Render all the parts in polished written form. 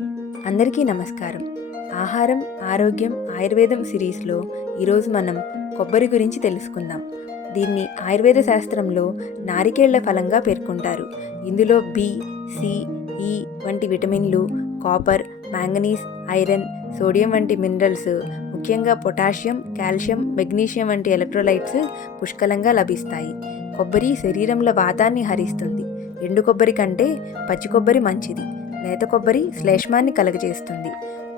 అందరికీ నమస్కారం. ఆహారం, ఆరోగ్యం, ఆయుర్వేదం సిరీస్లో ఈరోజు మనం కొబ్బరి గురించి తెలుసుకుందాం. దీన్ని ఆయుర్వేద శాస్త్రంలో నారికేళ్ల ఫలంగా పేర్కొంటారు. ఇందులో బి, సి, ఈ వంటి విటమిన్లు, కాపర్, మ్యాంగనీస్, ఐరన్, సోడియం వంటి మినరల్స్, ముఖ్యంగా పొటాషియం, కాల్షియం, మెగ్నీషియం వంటి ఎలక్ట్రోలైట్స్ పుష్కలంగా లభిస్తాయి. కొబ్బరి శరీరంలో వాతాన్ని హరిస్తుంది. ఎండు కొబ్బరి కంటే పచ్చి కొబ్బరి మంచిది. లేత కొబ్బరి శ్లేష్మాన్ని కలుగజేస్తుంది.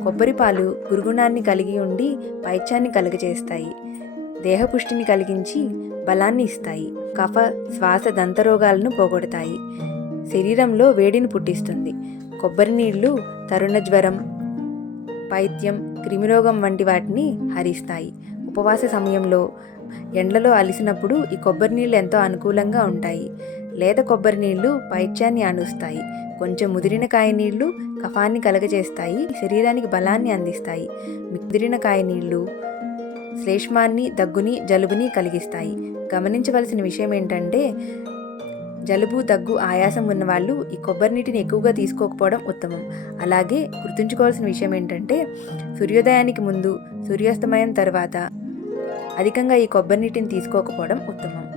కొబ్బరి పాలు గురుగుణాన్ని కలిగి ఉండి పైత్యాన్ని కలుగజేస్తాయి. దేహపుష్టిని కలిగించి బలాన్ని ఇస్తాయి. కఫ, శ్వాస, దంతరోగాలను పోగొడతాయి. శరీరంలో వేడిని పుట్టిస్తుంది. కొబ్బరి నీళ్లు తరుణ జ్వరం, పైత్యం, క్రిమిరోగం వంటి వాటిని హరిస్తాయి. ఉపవాస సమయంలో ఎండలో అలిసినప్పుడు ఈ కొబ్బరి నీళ్ళు ఎంతో అనుకూలంగా ఉంటాయి. లేత కొబ్బరి నీళ్లు పైత్యాన్ని అణుస్తాయి. కొంచెం ముదిరిన కాయ నీళ్లు కఫాన్ని కలగజేస్తాయి, శరీరానికి బలాన్ని అందిస్తాయి. ముదిరిన కాయ నీళ్లు శ్లేష్మాన్ని, దగ్గుని, జలుబుని కలిగిస్తాయి. గమనించవలసిన విషయం ఏంటంటే జలుబు, దగ్గు, ఆయాసం ఉన్నవాళ్ళు ఈ కొబ్బరి నీటిని ఎక్కువగా తీసుకోకపోవడం ఉత్తమం. అలాగే గుర్తుంచుకోవాల్సిన విషయం ఏంటంటే సూర్యోదయానికి ముందు, సూర్యాస్తమయం తర్వాత అధికంగా ఈ కొబ్బరి నీటిని తీసుకోకపోవడం ఉత్తమం.